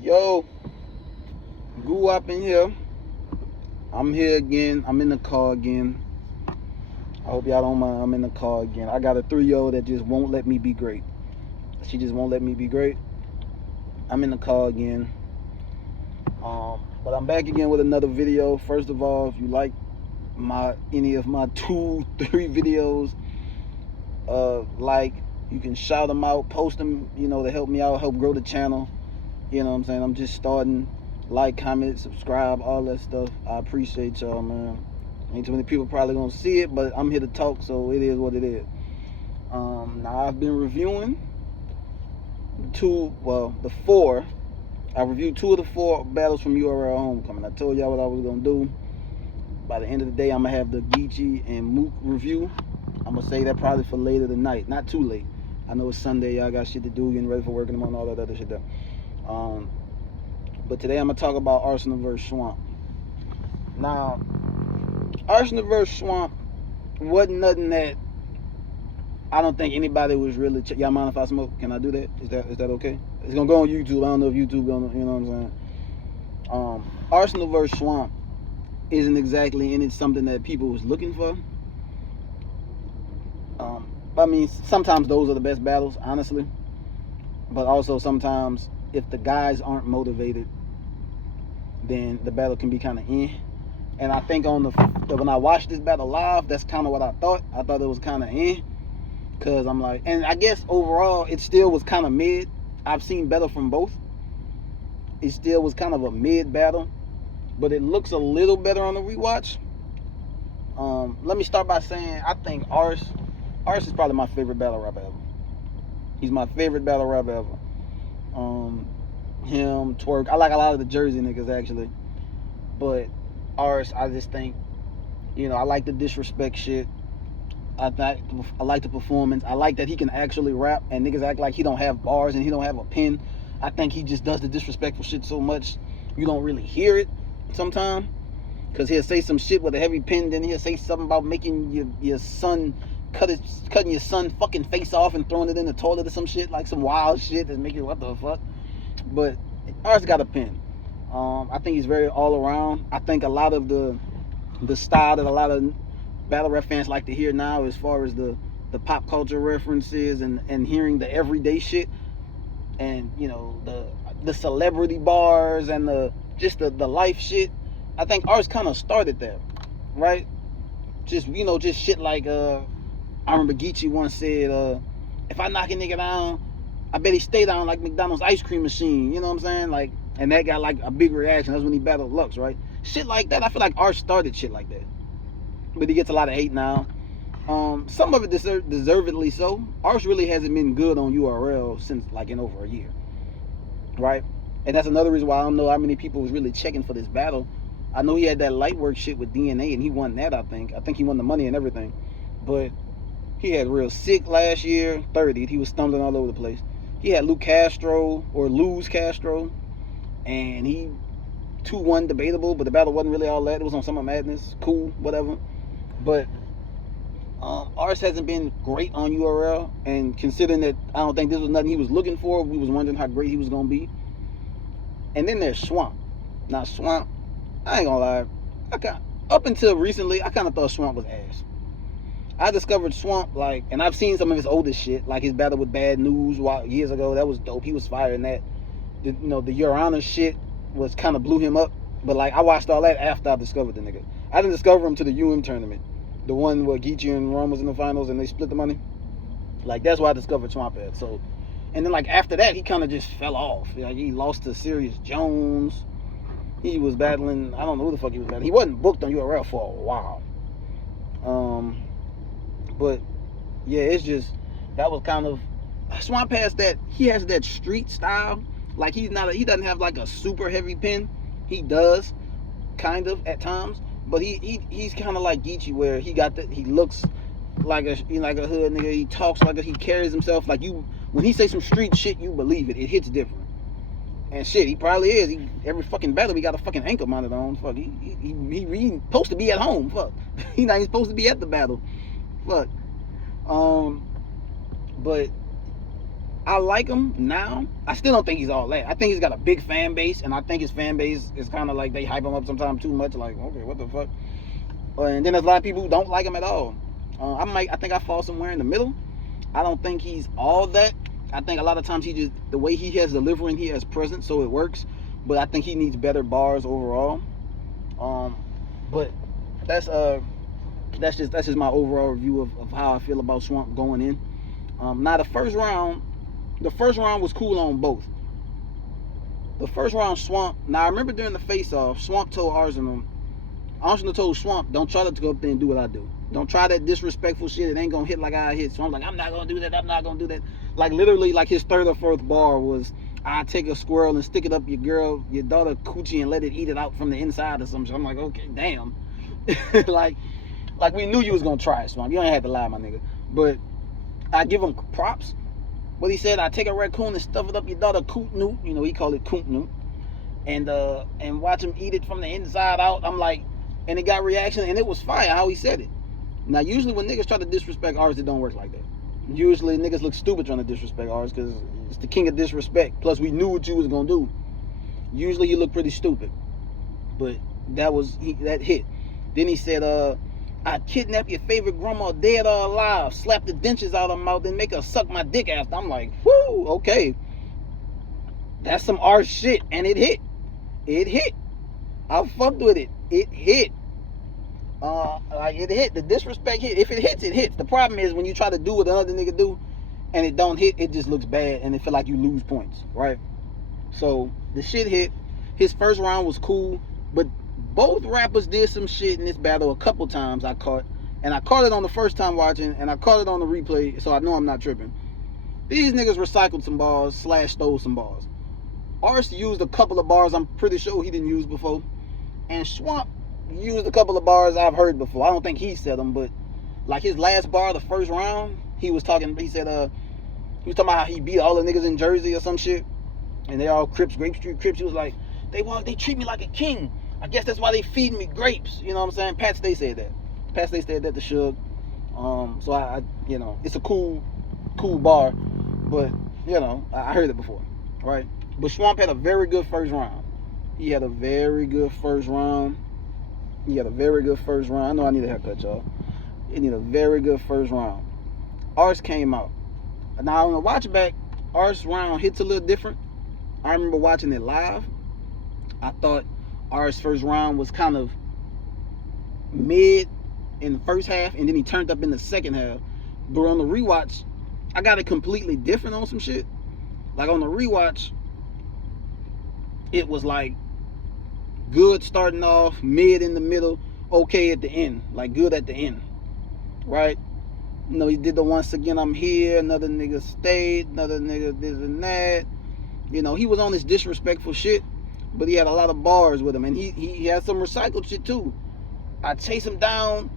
Yo, Goo up in here. I'm here again. I'm in the car again. I hope y'all don't mind. I'm in the car again. I got a 3-year-old that just won't let me be great. She just won't let me be great. I'm in the car again. But I'm back again with another video. First of all, if you like any of my 2-3 videos, like, you can shout them out, post them, to help me out, help grow the channel. You know what I'm saying? I'm just starting. Like, comment, subscribe, all that stuff. I appreciate y'all, man. Ain't too many people probably gonna see it, but I'm here to talk, so it is what it is. Now I've been reviewing the 4. I reviewed 2 of the 4 battles from URL Homecoming. I told y'all what I was gonna do. By the end of the day, I'm gonna have the Geechee and Mook review. I'm gonna say that probably for later tonight, not too late. I know it's Sunday, y'all got shit to do, getting ready for work in the morning, all that other shit there. But today I'm gonna talk about Arsenal vs. Swamp. Now, Arsenal vs. Swamp wasn't nothing that I don't think anybody was really. Y'all mind if I smoke? Can I do that? Is that okay? It's gonna go on YouTube. I don't know if YouTube gonna, you know what I'm saying. Arsenal vs. Swamp isn't exactly in it something that people was looking for. I mean, sometimes those are the best battles, honestly. But also sometimes if the guys aren't motivated, then the battle can be kind of and I think when I watched this battle live, that's kind of what I thought. I thought it was kind of because I'm like, and I guess overall it still was kind of mid. I've seen better from both. It still was kind of a mid battle, but it looks a little better on the rewatch. Let me start by saying I think Ars is probably my favorite battle rapper ever. He's my favorite battle rapper ever. Him, Twerk. I like a lot of the Jersey niggas actually, but Ars, I just think, I like the disrespect shit. I like the performance. I like that he can actually rap, and niggas act like he don't have bars and he don't have a pen. I think he just does the disrespectful shit so much you don't really hear it sometimes, because he'll say some shit with a heavy pen, then he'll say something about making your son cutting your son fucking face off and throwing it in the toilet or some shit, like some wild shit that's making what the fuck. But Ars got a pen. I think he's very all around. I think a lot of the style that a lot of battle rap fans like to hear now, as far as the pop culture references and hearing the everyday shit, and the celebrity bars and the life shit. I think Ars kind of started there, right? Just shit like I remember Geechee once said, if I knock a nigga down, I bet he stay down like McDonald's ice cream machine. You know what I'm saying? Like, and that got like a big reaction. That's when he battled Lux, right? Shit like that. I feel like Ars started shit like that, but he gets a lot of hate now. Some of it deservedly so. Ars really hasn't been good on URL since like in over a year, right? And that's another reason why I don't know how many people was really checking for this battle. I know he had that light work shit with DNA, and he won that. I think he won the money and everything, but he had Real Sick last year, 30th. He was stumbling all over the place. He had Luz Castro, and he 2-1 debatable, but the battle wasn't really all that. It was on Summer Madness, cool, whatever. But Ars hasn't been great on URL, and considering that I don't think this was nothing he was looking for, we was wondering how great he was gonna be. And then there's Swamp. Now Swamp, I ain't gonna lie, up until recently, I kind of thought Swamp was ass. I discovered Swamp, and I've seen some of his oldest shit, like his battle with Bad News years ago. That was dope. He was firing that. The Your Honor shit was kind of blew him up. But I watched all that after I discovered the nigga. I didn't discover him to the UM tournament, the one where Geechee and Ron was in the finals and they split the money. That's why I discovered Swamp at. So, and then after that, he kind of just fell off. He lost to Sirius Jones. He was battling. I don't know who the fuck he was battling. He wasn't booked on URL for a while. But yeah, it's just that was kind of Swamp has that. He has that street style. He doesn't have like a super heavy pen. He does kind of at times, but he's kind of like Geechee, where he looks like a hood nigga. He talks he carries himself when he say some street shit, you believe it. It hits different. And shit, he probably is. Every fucking battle, he got a fucking ankle monitor on. Fuck, he supposed to be at home. Fuck, he not even supposed to be at the battle. Fuck. But I like him now. I still don't think he's all that. I think he's got a big fan base, and I think his fan base is kind of like they hype him up sometimes too much. Like, okay, what the fuck? And then there's a lot of people who don't like him at all. I think I fall somewhere in the middle. I don't think he's all that. I think a lot of times the way he has delivering, he has presence, so it works. But I think he needs better bars overall. But that's just my overall review of how I feel about Swamp going in. Now the first round was cool on both. The first round, Swamp. Now I remember during the face-off, Swamp told Arsenal told Swamp, don't try to go up there and do what I do. Don't try that disrespectful shit. It ain't gonna hit like I hit. So I'm like, I'm not gonna do that. I'm not gonna do that. Like literally, like his third or fourth bar was, I take a squirrel and stick it up your daughter coochie and let it eat it out from the inside or something. I'm like, okay, damn. like we knew you was gonna try it, Swamp. You ain't had to lie, my nigga. But I give him props. What he said, I take a raccoon and stuff it up your daughter coot newt. You know, he called it coot newt. And watch him eat it from the inside out. I'm like, and it got reaction, and it was fire how he said it. Now, usually when niggas try to disrespect ours, it don't work like that. Usually niggas look stupid trying to disrespect ours because it's the king of disrespect. Plus, we knew what you was gonna do. Usually you look pretty stupid. But that hit. Then he said, I'd kidnap your favorite grandma, dead or alive, slap the dentures out of her mouth, and make her suck my dick after. I'm like, whoo, okay. That's some art shit, and it hit. It hit. I fucked with it. It hit. It hit. The disrespect hit. If it hits, it hits. The problem is when you try to do what another nigga do and it don't hit, it just looks bad and it feel like you lose points, right? So the shit hit. His first round was cool, but both rappers did some shit in this battle a couple times I caught. And I caught it on the first time watching, and I caught it on the replay, so I know I'm not tripping. These niggas recycled some bars, stole some bars. Ars used a couple of bars I'm pretty sure he didn't use before. And Swamp used a couple of bars I've heard before. I don't think he said them, but like his last bar, the first round, he was talking about how he beat all the niggas in Jersey or some shit. And they all Crips, Grape Street Crips. He was like, they treat me like a king. I guess that's why they feed me grapes. You know what I'm saying? Pat Stay said that. Pat Stay said that to Suge. So I it's a cool bar, but I heard it before, right? But Swamp had a very good first round. He had a very good first round. I know I need a haircut, y'all. He need a very good first round. Ars came out. Now on the watch back, Ars round hits a little different. I remember watching it live. I thought Ars first round was kind of mid in the first half, and then he turned up in the second half. But on the rewatch, I got it completely different on some shit. Like on the rewatch, it was like good starting off, mid in the middle, okay at the end. Like good at the end, right? He did the once again I'm here, another nigga stayed, another nigga this and that. He was on this disrespectful shit, but he had a lot of bars with him, and he had some recycled shit too. I chase him down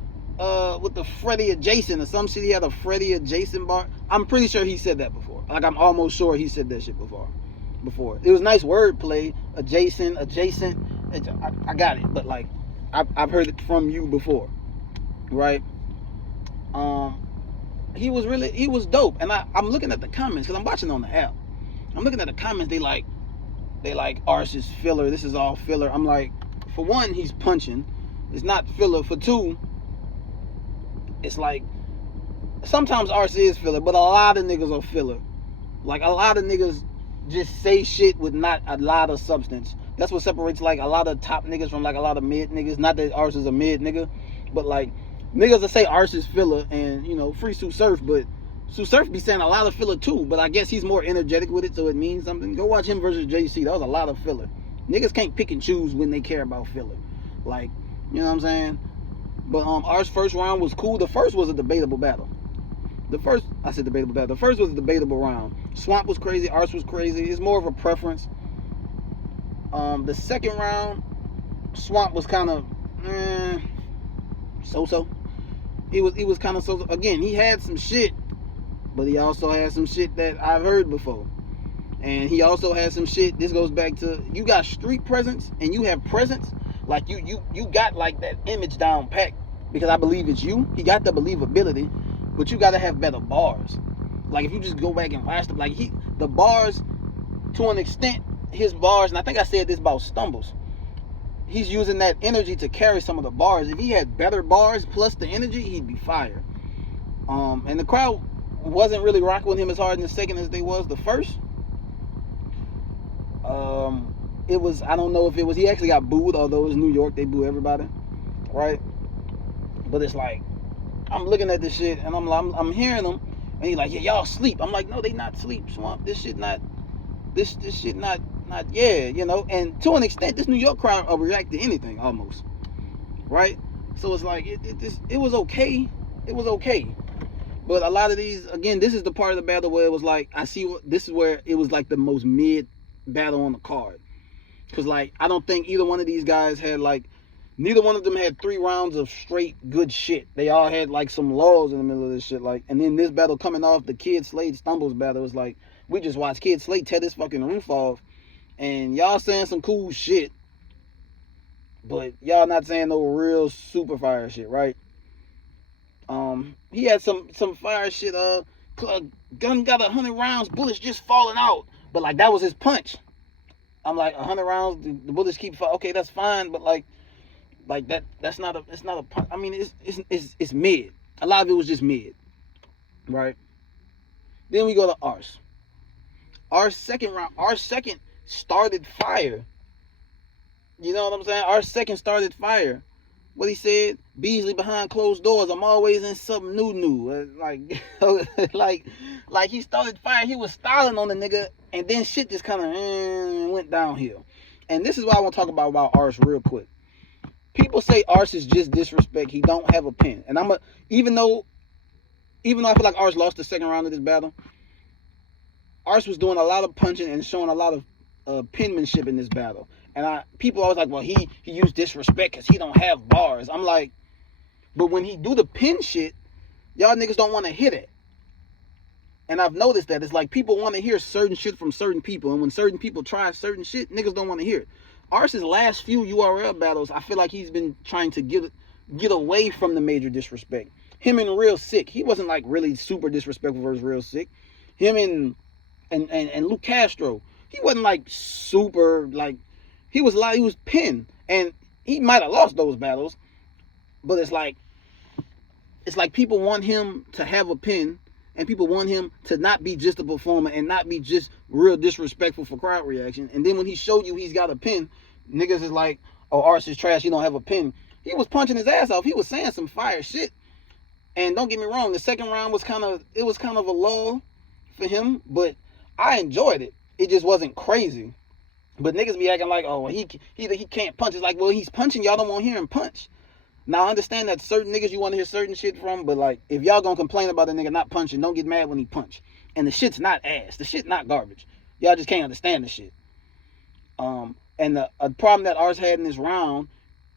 with the Freddy adjacent or some shit. He had a Freddy adjacent bar. I'm pretty sure he said that before. Like I'm almost sure he said that shit before. It was nice wordplay, adjacent. I got it, but like I've heard it from you before, right? He was dope, and I'm looking at the comments because I'm watching on the app. I'm looking at the comments. They like Ars is filler. This is all filler. I'm like, for one, he's punching. It's not filler. For two, it's like sometimes Ars is filler, but a lot of niggas are filler. Like a lot of niggas just say shit with not a lot of substance. That's what separates like a lot of top niggas from like a lot of mid niggas. Not that Ars is a mid nigga, but like niggas that say Ars is filler and free Sue Surf, but Sue Surf be saying a lot of filler too, but I guess he's more energetic with it, so it means something. Go watch him versus JC. That was a lot of filler. Niggas can't pick and choose when they care about filler. Like, you know what I'm saying? But Ars first round was cool. The first was a debatable battle. The first was a debatable round. Swamp was crazy. Ars was crazy. It's more of a preference. The second round, Swamp was kind of so-so. He was kind of so. Again, he had some shit, but he also had some shit that I've heard before. And he also had some shit. This goes back to you got street presence and you have presence. Like you got like that image down packed because I believe it's you. He got the believability, but you got to have better bars. Like if you just go back and watch them, like the bars, to an extent, his bars, and I think I said this about Stumbles, he's using that energy to carry some of the bars. If he had better bars plus the energy, he'd be fire. And the crowd wasn't really rocking with him as hard in the second as they was the first. It was, I don't know if it was, he actually got booed, although it was New York, they boo everybody, right? But it's like, I'm looking at this shit, and I'm hearing them, and he's like, yeah, y'all sleep. I'm like, no, they not sleep, Swamp. This shit not, yeah, you know. And to an extent, this New York crowd will react to anything, almost, right? So it's like, it was okay. It was okay. But a lot of these, again, this is the part of the battle where it was like, this is where it was like the most mid battle on the card. Because, like, I don't think either one of these guys had, like, neither one of them had 3 rounds of straight good shit. They all had, like, some lulls in the middle of this shit. Like, and then this battle coming off the Kid Slade Stumbles battle was like, we just watched Kid Slade tear this fucking roof off. And y'all saying some cool shit. But y'all not saying no real super fire shit, right? He had some fire shit. Gun got 100 rounds, bullets just falling out. But, like, that was his punch. I'm like, 100 rounds, the bullets keep falling. Okay, that's fine, but like that's not a, it's not a punch. I mean, it's mid. A lot of it was just mid, right? Then we go to Ars. Our second started fire. You know what I'm saying? Our second started fire. What he said, Beasley behind closed doors, I'm always in something new. Like he started fire. He was styling on the nigga, and then shit just kind of went downhill. And this is what I want to talk about Ars real quick. People say Ars is just disrespect. He don't have a pen. And even though I feel like Ars lost the second round of this battle, Ars was doing a lot of punching and showing a lot of penmanship in this battle. And people always like, well, he used disrespect because he don't have bars. I'm like, but when he do the pin shit, y'all niggas don't want to hit it. And I've noticed that it's like people want to hear certain shit from certain people, and when certain people try certain shit, niggas don't want to hear it. Ars's last few URL battles, I feel like he's been trying to get away from the major disrespect. Him and Real Sick, he wasn't like really super disrespectful versus Real Sick. Him and Luke Castro, he wasn't like super like. He was pinned, and he might have lost those battles, but it's like people want him to have a pin, and people want him to not be just a performer and not be just real disrespectful for crowd reaction. And then when he showed you he's got a pin, niggas is like, oh, Ars is trash, he don't have a pin. He was punching his ass off. He was saying some fire shit. And don't get me wrong, the second round was kind of a lull for him, but I enjoyed it. It just wasn't crazy. But niggas be acting like, oh, he can't punch. It's like, well, he's punching. Y'all don't want to hear him punch. Now, I understand that certain niggas you want to hear certain shit from, but like, if y'all gonna complain about a nigga not punching, don't get mad when he punch. And the shit's not ass. The shit not garbage. Y'all just can't understand the shit. And the problem that Ars had in this round,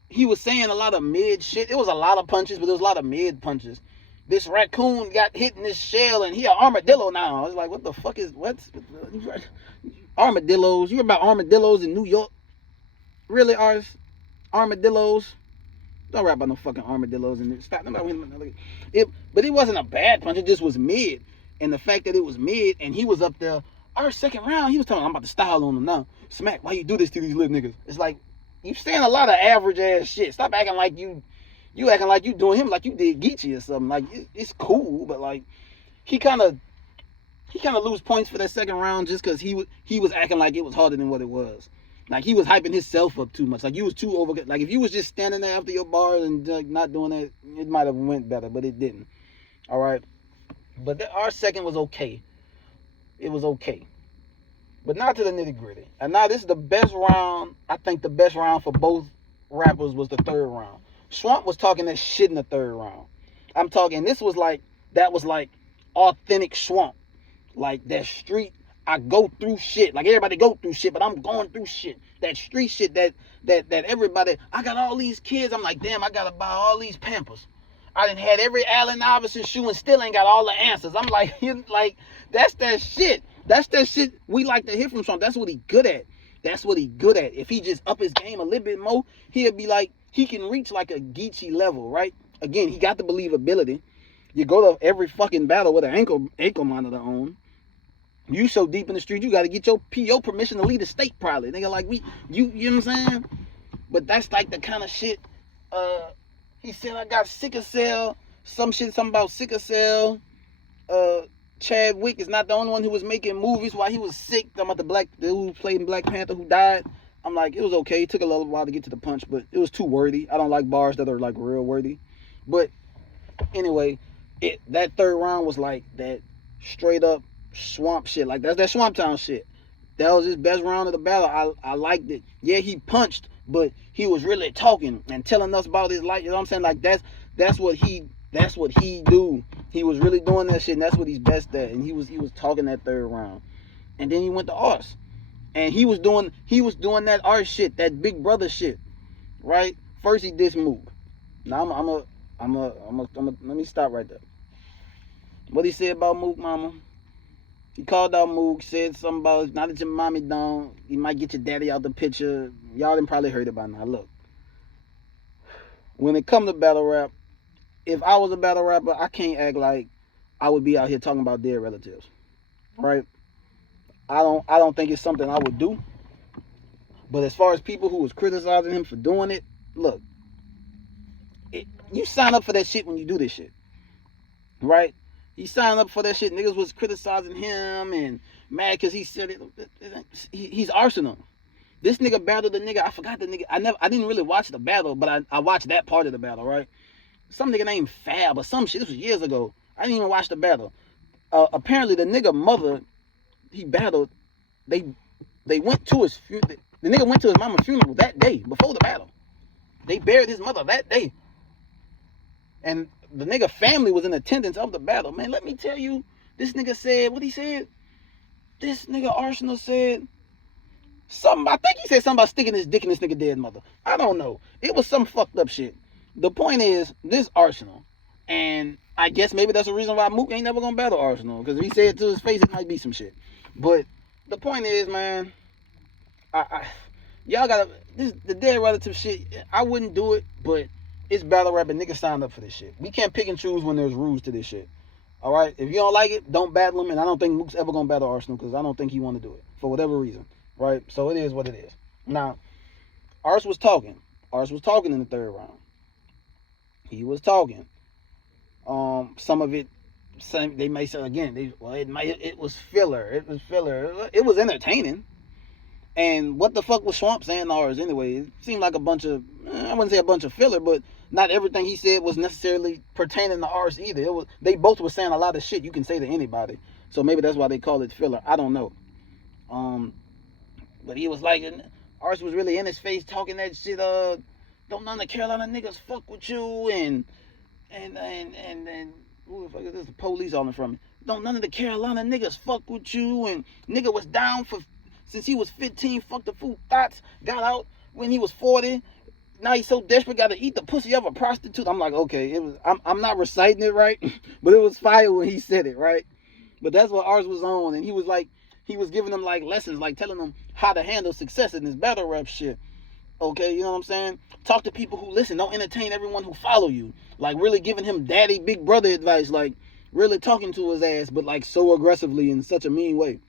he was saying a lot of mid shit. It was a lot of punches, but there was a lot of mid punches. This raccoon got hit in this shell, and he an armadillo now. I was like, what the fuck is what? Armadillos? You heard about armadillos in New York? Really, Ars? Armadillos? Don't rap about no fucking armadillos in this. Stop. But it wasn't a bad punch. It just was mid. And the fact that it was mid, and he was up there, our second round, he was telling me, I'm about to style on him now. Smack, why you do this to these little niggas? It's like, you saying a lot of average ass shit. Stop acting like you acting like you doing him like you did Geechee or something. Like, it's cool, but like, he kind of lose points for that second round just because he was acting like it was harder than what it was. Like, he was hyping himself up too much. Like, you was too over. Like, if you was just standing there after your bars and like, not doing that, it might have went better, but it didn't. All right. But our second was okay. It was okay. But not to the nitty gritty. And now this is the best round. I think the best round for both rappers was the third round. Swamp was talking that shit in the third round. I'm talking, that was like authentic Swamp. Like that street, I go through shit. Like everybody go through shit, but I'm going through shit. That street shit that everybody, I got all these kids. I'm like, damn, I gotta buy all these Pampers. I done had every Allen Iverson shoe and still ain't got all the answers. I'm like, that's that shit. That's that shit we like to hear from Swamp. That's what he good at. That's what he good at. If he just up his game a little bit more, he'll be like, he can reach like a Geechee level, right? Again, he got the believability. You go to every fucking battle with an ankle monitor on. You so deep in the street, you got to get your PO permission to leave the state, probably. Nigga, like you know what I'm saying? But that's like the kind of shit. He said I got sickle cell. Something about sickle cell. Chadwick is not the only one who was making movies while he was sick. I'm about the dude who played in Black Panther who died. I'm like, it was okay. It took a little while to get to the punch, but it was too wordy. I don't like bars that are like real wordy. But anyway, that third round was like that straight up swamp shit. Like that's that Swamp Town shit. That was his best round of the battle. I liked it. Yeah, he punched, but he was really talking and telling us about his life. You know what I'm saying? Like that's what he do. He was really doing that shit, and that's what he's best at. And he was talking that third round. And then he went to Ars. And he was doing that Ars shit, that big brother shit. Right? First he dissed Mook. Now let me stop right there. What he said about Mook, mama? He called out Mook, said something about, now that your mommy don't, you might get your daddy out the picture. Y'all done probably heard it by now. Look, when it comes to battle rap, if I was a battle rapper, I can't act like I would be out here talking about dead relatives, right? I don't think it's something I would do. But as far as people who was criticizing him for doing it, look, you sign up for that shit when you do this shit, right? He signed up for that shit. Niggas was criticizing him and mad because he said it. He's Arsenal. This nigga battled the nigga. I forgot the nigga. I didn't really watch the battle, but I watched that part of the battle, right? Some nigga named Fab or some shit. This was years ago. I didn't even watch the battle. Apparently the nigga mother he battled, they went to his funeral. The nigga went to his mama's funeral that day before the battle. They buried his mother that day. And the nigga family was in attendance of the battle. Man, let me tell you, this nigga said, what he said? This nigga Arsenal said something, I think he said something about sticking his dick in this nigga dead mother. I don't know. It was some fucked up shit. The point is, this Arsenal. And I guess maybe that's the reason why Mook ain't never gonna battle Arsenal. Because if he said it to his face, it might be some shit. But the point is, man, y'all gotta, the dead relative shit, I wouldn't do it, but it's battle rap and niggas signed up for this shit. We can't pick and choose when there's rules to this shit. Alright? If you don't like it, don't battle him. And I don't think Mook's ever gonna battle Arsenal because I don't think he want to do it. For whatever reason. Right? So it is what it is. Now, Ars was talking. Ars was talking in the third round. He was talking. Some of it, they may say again, it was filler. It was filler. It was entertaining. And what the fuck was Swamp saying to Ars anyway? It seemed like a bunch of, I wouldn't say a bunch of filler, but not everything he said was necessarily pertaining to Ars either. They both were saying a lot of shit you can say to anybody. So maybe that's why they call it filler. I don't know. But he was like, Ars was really in his face talking that shit. Don't none of the Carolina niggas fuck with you, and who the fuck is this? The police all in front of me. Don't none of the Carolina niggas fuck with you, and nigga was down for. Since he was 15, fucked the food thoughts, got out when he was 40. Now he's so desperate, got to eat the pussy of a prostitute. I'm like, okay, I'm not reciting it right, but it was fire when he said it, right? But that's what Ars was on, and he was like, he was giving them like lessons, like telling them how to handle success in this battle rap shit. Okay, you know what I'm saying? Talk to people who listen. Don't entertain everyone who follow you. Like really giving him daddy, big brother advice, like really talking to his ass, but like so aggressively in such a mean way.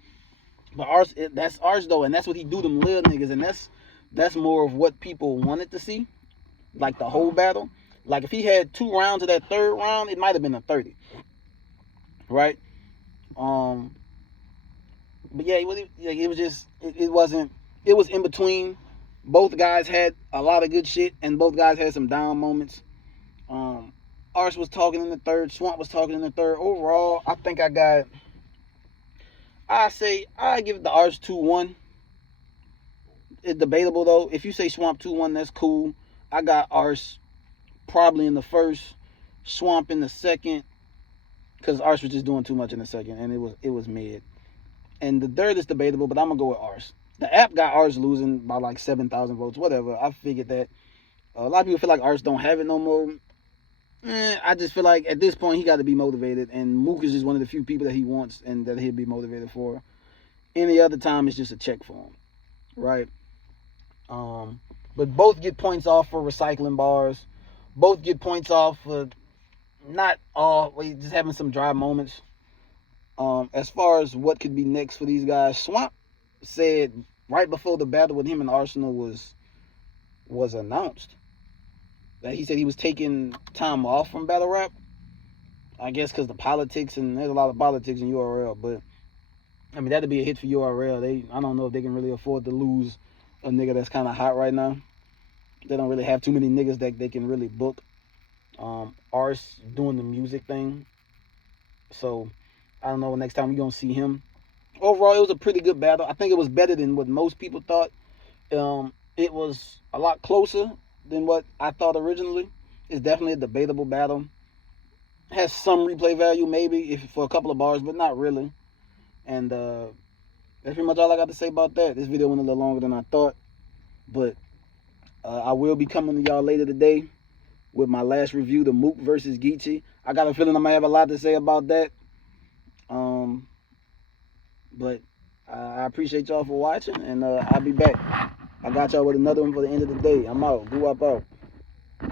But Ars, that's Ars though, and that's what he do them little niggas, and that's more of what people wanted to see, like the whole battle. Like if he had 2 rounds of that third round, it might have been a 30, right? But yeah, it was just it wasn't. It was in between. Both guys had a lot of good shit, and both guys had some down moments. Ars was talking in the third. Swamp was talking in the third. Overall, I think I give it the Ars 2-1. It's debatable though. If you say Swamp 2-1, that's cool. I got Ars probably in the first, Swamp in the second, because Ars was just doing too much in the second, and it was mid. And the third is debatable, but I'm gonna go with Ars. The app got Ars losing by like 7,000 votes, whatever. I figured that. A lot of people feel like Ars don't have it no more. I just feel like at this point he got to be motivated, and Mook is just one of the few people that he wants and that he'll be motivated for. Any other time it's just a check for him, right? But both get points off for recycling bars. Both get points off for not all just having some dry moments. As far as what could be next for these guys, Swamp said right before the battle with him and Arsenal was announced that he said he was taking time off from battle rap. I guess because the politics, and there's a lot of politics in URL, but I mean that'd be a hit for URL. I don't know if they can really afford to lose a nigga that's kind of hot right now. They don't really have too many niggas that they can really book. Ars doing the music thing, so I don't know. Next time we're gonna see him. Overall, it was a pretty good battle. I think it was better than what most people thought. It was a lot closer than what I thought originally. It's definitely a debatable battle. Has some replay value maybe if for a couple of bars, but not really. And that's pretty much all I got to say about that. This video went a little longer than I thought, but I will be coming to y'all later today with my last review, the Mook versus Geechee. I got a feeling I might have a lot to say about that. But I appreciate y'all for watching, and I'll be back. I got y'all with another one for the end of the day. I'm out. Goo up out.